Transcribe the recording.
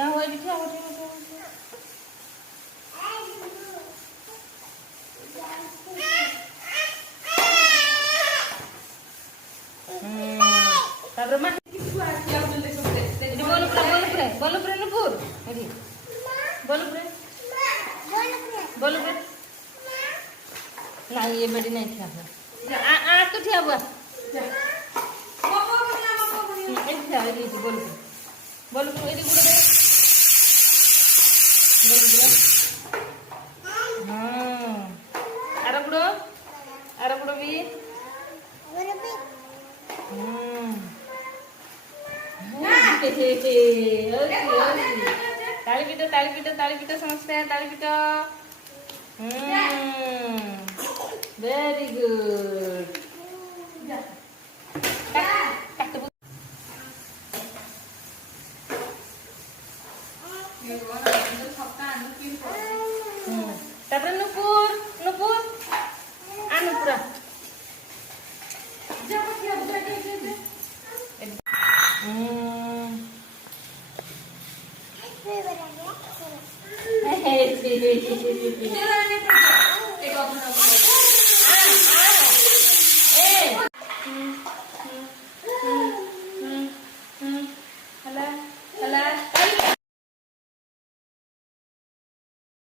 क्या हुआ क्या हुआ नहीं ये बड़ी नहीं खा आ तो ठिया हुआ बोलो बोलो ये गुड़ हाँ अरगुड़ भी ताली पीटो समझते ताली पीटो वेरी गुड तापर नुपुर नुपुर आ नुपुरा